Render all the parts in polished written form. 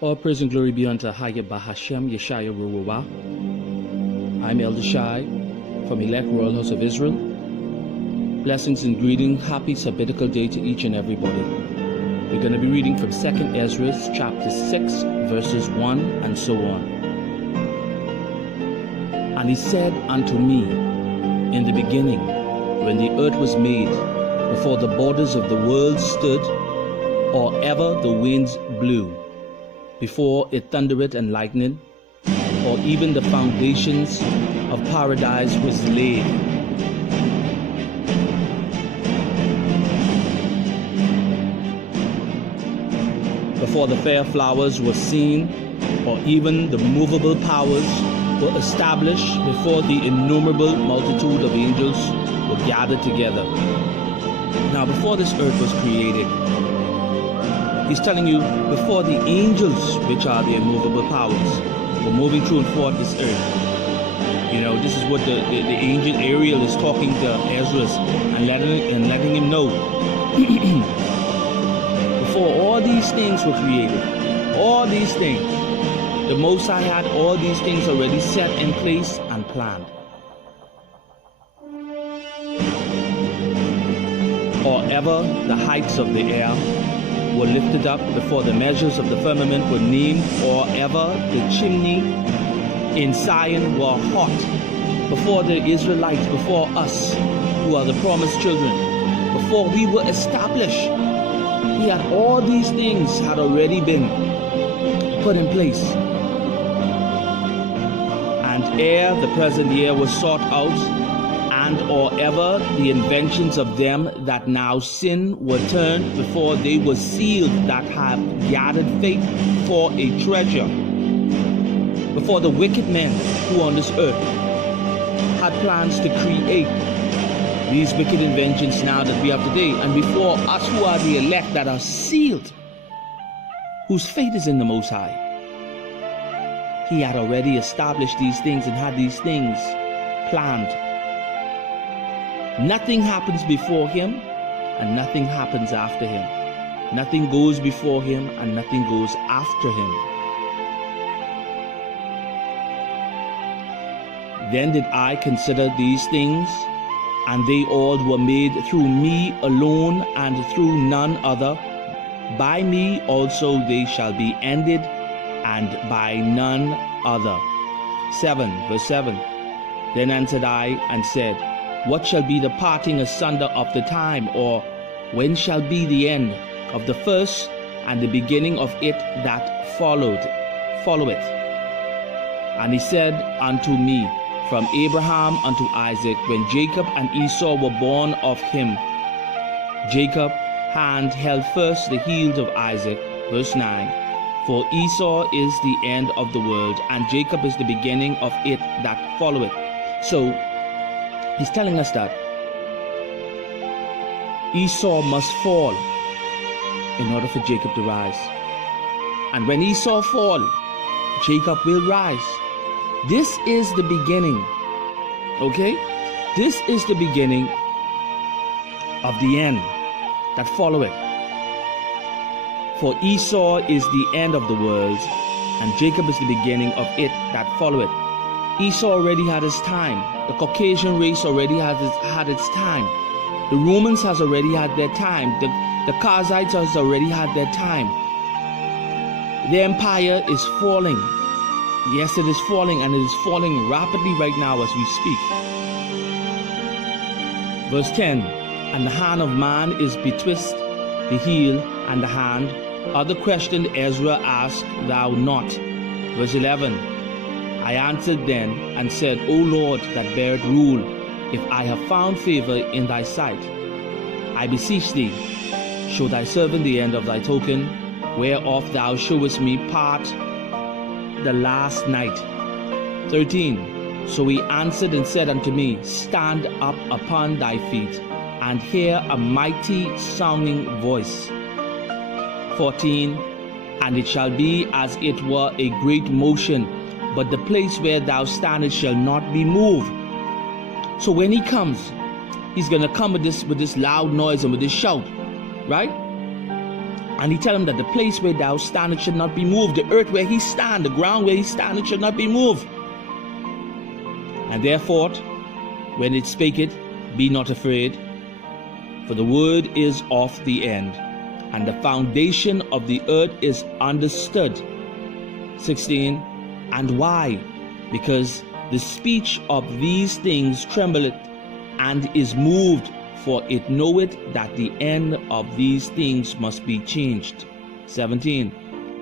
All praise and glory be unto Hayah Bahashem Yeshaya Ruwa. I'm Elder Shai from Elect Royal House of Israel. Blessings and greetings. Happy sabbatical day to each and everybody. We're going to be reading from 2nd Ezra chapter 6 verses 1 and so on. And he said unto me, in the beginning, when the earth was made, before the borders of the world stood, or ever the winds blew, before it thundered and lightned, or even the foundations of paradise was laid. Before the fair flowers were seen, or even the movable powers were established, before the innumerable multitude of angels were gathered together. Now, before this earth was created, he's telling you, before the angels, which are the immovable powers, were moving through and forth this earth. You know, this is what the angel Ariel is talking to Ezra and letting him know. Before all these things were created, all these things, the Most High had all these things already set in place and planned. Or ever the heights of the air were lifted up, before the measures of the firmament were named, or ever the chimney in Zion were hot, before the Israelites, before us who are the promised children, before we were established, he had all these things had already been put in place. And ere the present year was sought out, and or ever the inventions of them that now sin were turned, before they were sealed that have gathered faith for a treasure, before the wicked men who on this earth had plans to create these wicked inventions now that we have today, and before us who are the elect that are sealed, whose faith is in the Most High, he had already established these things and had these things planned. Nothing happens before him and nothing happens after him. Nothing goes before him and nothing goes after him. Then did I consider these things, and they all were made through me alone and through none other. By me also they shall be ended, and by none other. 7, verse 7. Then answered I and said, what shall be the parting asunder of the time, or when shall be the end of the first and the beginning of it that followeth? And he said unto me, from Abraham unto Isaac, when Jacob and Esau were born of him, Jacob's hand held first the heel of Isaac. Verse 9. For Esau is the end of the world, and Jacob is the beginning of it that followeth. So he's telling us that Esau must fall in order for Jacob to rise. And when Esau fall, Jacob will rise. This is the beginning. Okay? This is the beginning of the end that followeth. For Esau is the end of the world, and Jacob is the beginning of it that followeth. Esau already had his time. The Caucasian race already had its time. The Romans has already had their time. The Khazites has already had their time. The empire is falling. Yes, it is falling, and it is falling rapidly right now as we speak. Verse 10. And the hand of man is betwixt the heel and the hand. Other question Ezra asked thou not. Verse 11. I answered then and said, O Lord that beareth rule, if I have found favor in thy sight, I beseech thee, show thy servant the end of thy token, whereof thou showest me part the last night. 13. So he answered and said unto me, stand up upon thy feet, and hear a mighty sounding voice. 14. And it shall be as it were a great motion, but the place where thou standest shall not be moved. So when he comes, he's going to come with this loud noise and with this shout, right? And he tell him that the place where thou standest should not be moved. The earth where he stand, the ground where he stand, it should not be moved. And therefore, when it spake it, be not afraid, for the word is of the end, and the foundation of the earth is understood. 16. And why? Because the speech of these things trembleth and is moved, for it knoweth that the end of these things must be changed. 17.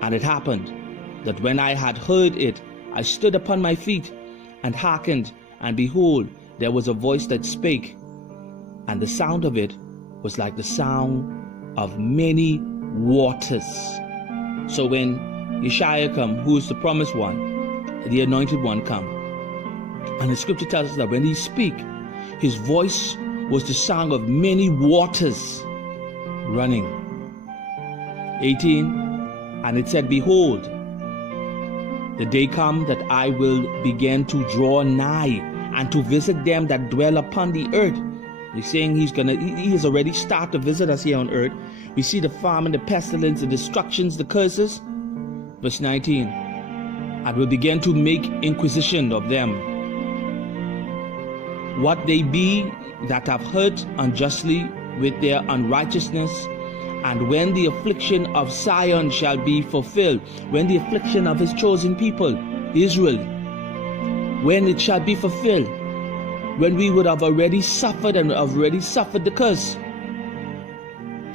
And it happened that when I had heard it, I stood upon my feet and hearkened, and behold, there was a voice that spake, and the sound of it was like the sound of many waters. So when Yeshua come, who is the promised one, the anointed one come, and the scripture tells us that when he speak, his voice was the sound of many waters running. 18. And it said, behold, the day come that I will begin to draw nigh and to visit them that dwell upon the earth. He's saying he has already started to visit us here on earth. We see the famine, the pestilence, the destructions, the curses. Verse 19. And will begin to make inquisition of them, what they be that have hurt unjustly with their unrighteousness. And when the affliction of Zion shall be fulfilled, when the affliction of his chosen people, Israel, when it shall be fulfilled, when we would have already suffered and have already suffered the curse.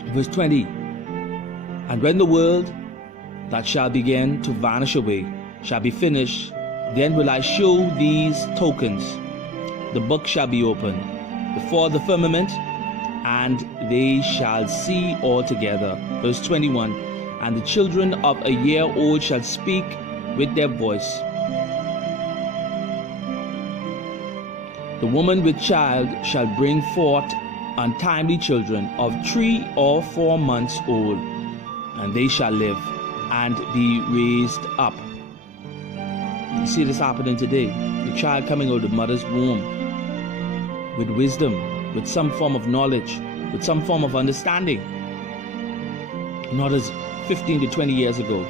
Verse 20. And when the world that shall begin to vanish away shall be finished, then will I show these tokens. The book shall be opened before the firmament, and they shall see all together. Verse 21. And the children of a year old shall speak with their voice. The woman with child shall bring forth untimely children of 3 or 4 months old, and they shall live and be raised up. You see this happening today. The child coming out of the mother's womb with wisdom, with some form of knowledge, with some form of understanding. Not as 15 to 20 years ago.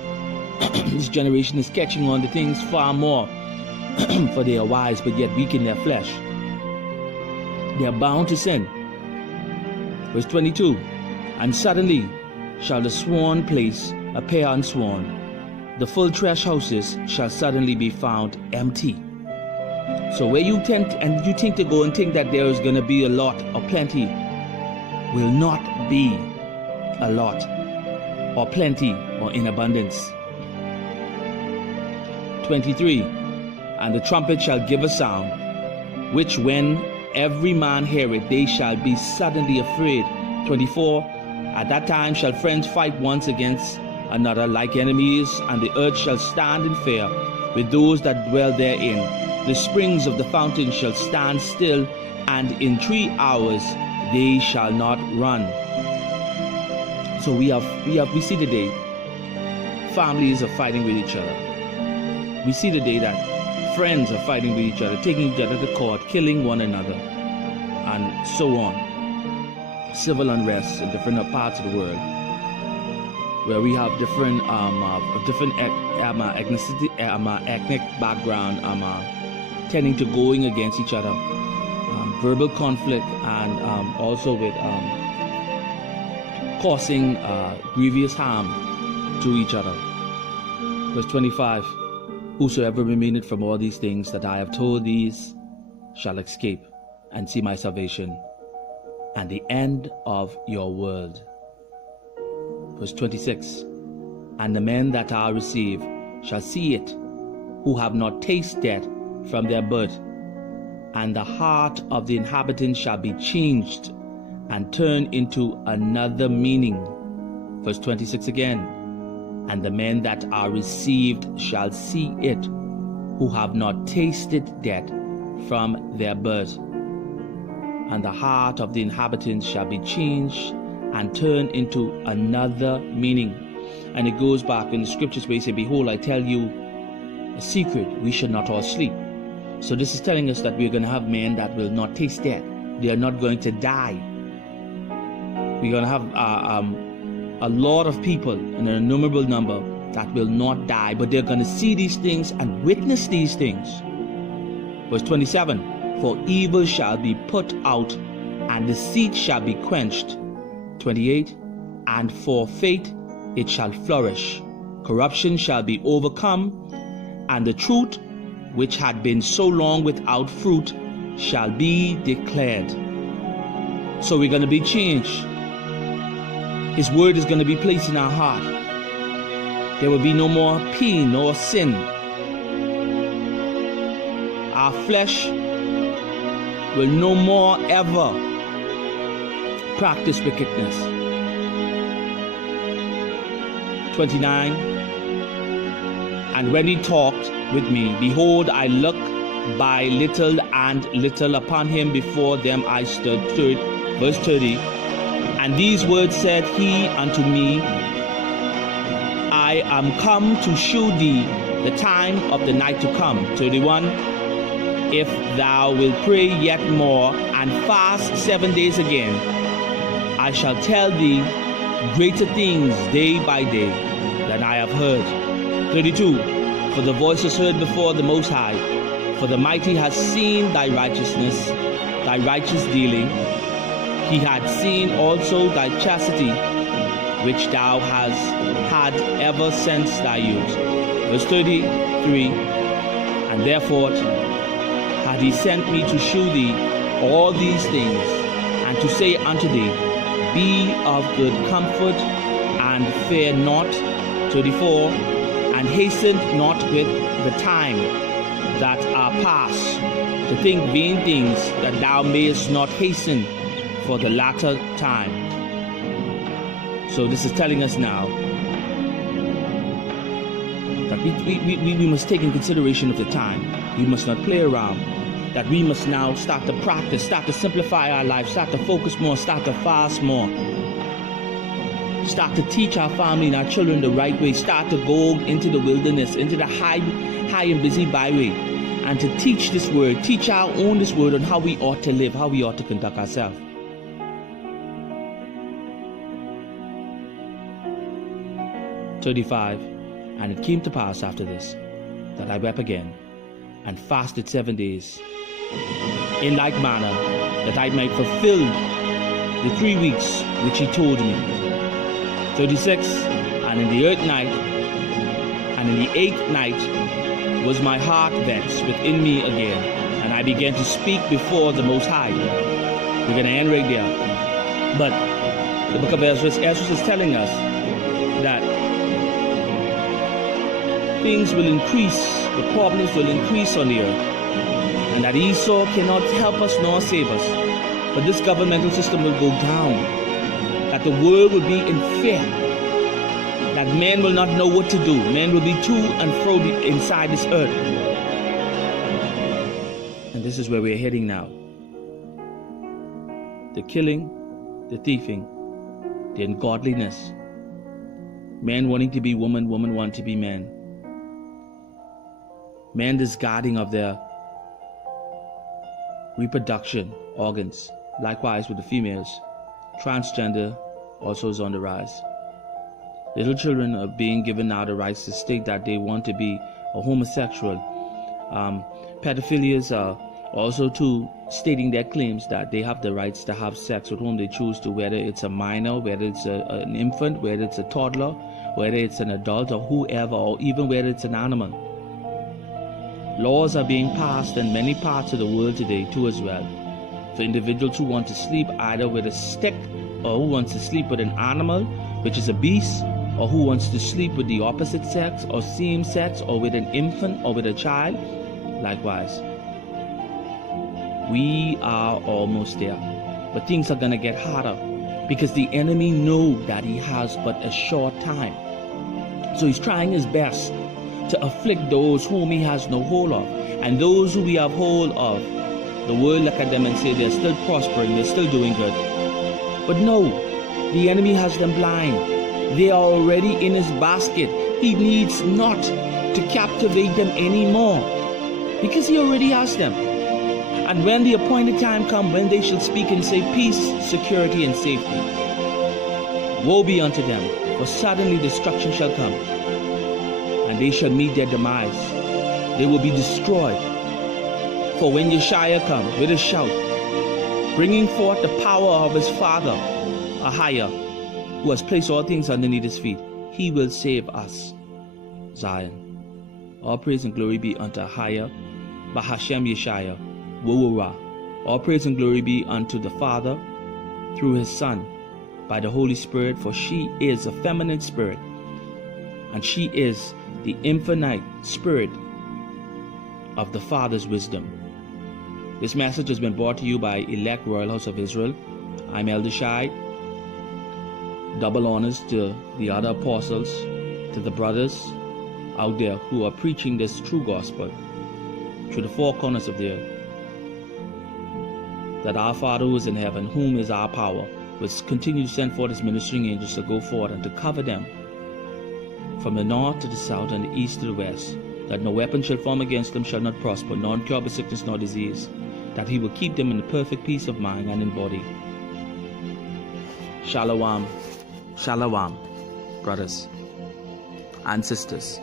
This generation is catching on to things far more, for they are wise but yet weak in their flesh. They are bound to sin. Verse 22. And suddenly shall the sworn place appear unsworn. The full treasure houses shall suddenly be found empty. So where you think to go and think that there is going to be a lot or plenty, will not be a lot or plenty or in abundance. 23. And the trumpet shall give a sound, which when every man hear it, they shall be suddenly afraid. 24. At that time shall friends fight once against another like enemies, and the earth shall stand in fear with those that dwell therein. The springs of the fountain shall stand still, and in 3 hours they shall not run. So we see today families are fighting with each other. We see today that friends are fighting with each other, taking each other to court, killing one another, and so on. Civil unrest in different parts of the world, where we have different ethnic background tending to going against each other, verbal conflict, and also with causing grievous harm to each other. Verse 25. Whosoever remaineth from all these things that I have told these shall escape and see my salvation and the end of your world. Verse 26. And the men that are received shall see it, who have not tasted death from their birth, and the heart of the inhabitants shall be changed and turned into another meaning. Verse 26 again. And the men that are received shall see it, who have not tasted death from their birth, and the heart of the inhabitants shall be changed and turned into another meaning. And it goes back in the scriptures where he said, behold, I tell you a secret, we shall not all sleep. So this is telling us that we're going to have men that will not taste death. They are not going to die. We're going to have a lot of people, an innumerable number, that will not die, but they're going to see these things and witness these things. Verse 27, for evil shall be put out, and deceit shall be quenched. 28, and for faith it shall flourish. Corruption shall be overcome, and the truth, which had been so long without fruit, shall be declared. So we're going to be changed. His word is going to be placed in our heart. There will be no more pain nor sin. Our flesh will no more ever practice wickedness. 29, and when he talked with me, behold, I looked by little and little upon him, before them I stood. Verse 30, and these words said he unto me, I am come to shew thee the time of the night to come. 31, if thou wilt pray yet more, and fast 7 days again, I shall tell thee greater things day by day than I have heard. 32, for the voice is heard before the Most High, for the mighty has seen thy righteousness, thy righteous dealing. He had seen also thy chastity, which thou hast had ever since thy youth. Verse 33, and therefore had he sent me to shew thee all these things, and to say unto thee, be of good comfort, and fear not. 34, and hasten not with the time that are past, to think vain things, that thou mayest not hasten for the latter time. So this is telling us now that we must take in consideration of the time. We must not play around. That we must now start to practice, start to simplify our life, start to focus more, start to fast more. Start to teach our family and our children the right way. Start to go into the wilderness, into the high and busy byway, and to teach this word, teach our own this word on how we ought to live, how we ought to conduct ourselves. 35, and it came to pass after this, that I wept again, and fasted 7 days, in like manner, that I might fulfill the 3 weeks which he told me. 36, and in the 8th night, and in the 8th night was my heart vexed within me again, and I began to speak before the Most High. We're going to end right there. But the book of Ezra is telling us that things will increase, the problems will increase on the earth, and that Esau cannot help us nor save us, but this governmental system will go down, that the world will be in fear, that men will not know what to do, men will be to and fro inside this earth. And this is where we're heading now. The killing, the thieving, the ungodliness, men wanting to be woman, woman wanting to be man, men discarding of their reproduction organs. Likewise with the females, transgender also is on the rise. Little children are being given now the rights to state that they want to be a homosexual. Pedophilias are also too stating their claims that they have the rights to have sex with whom they choose to, whether it's a minor, whether it's an infant, whether it's a toddler, whether it's an adult or whoever, or even whether it's an animal. Laws are being passed in many parts of the world today too as well, for individuals who want to sleep either with a stick, or who wants to sleep with an animal, which is a beast, or who wants to sleep with the opposite sex, or same sex, or with an infant, or with a child. Likewise, we are almost there, but things are going to get harder, because the enemy knows that he has but a short time. So he's trying his best to afflict those whom he has no hold of, and those who we have hold of, the world look at them and say they're still prospering, they're still doing good. But no, the enemy has them blind. They are already in his basket. He needs not to captivate them anymore, because he already has them. And when the appointed time comes, when they shall speak and say peace, security, and safety, Woe be unto them, for suddenly destruction shall come, and they shall meet their demise. They will be destroyed. For when Yeshua comes with a shout, bringing forth the power of his father, Ahiah, who has placed all things underneath his feet, he will save us. Zion. All praise and glory be unto Ahiah, Bahashem Yeshua, Wawara. All praise and glory be unto the Father, through his Son, by the Holy Spirit, for she is a feminine spirit, and she is the infinite spirit of the Father's wisdom. This message has been brought to you by Elect Royal House of Israel. I'm Elder Shai. Double honors to the other apostles, to the brothers out there who are preaching this true gospel to the four corners of the earth. That our Father who is in heaven, whom is our power, will continue to send forth his ministering angels to go forth and to cover them from the north to the south and the east to the west, that no weapon shall form against them shall not prosper, nor incurable sickness nor disease, that he will keep them in perfect peace of mind and in body. Shalom, shalom, brothers and sisters.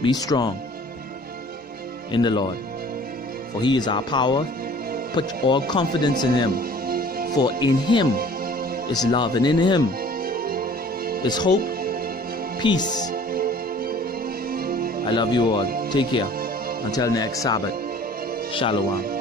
Be strong in the Lord, for he is our power. Put all confidence in him, for in him is love, and in him is hope, peace. I love you all. Take care. Until next Sabbath. Shalom.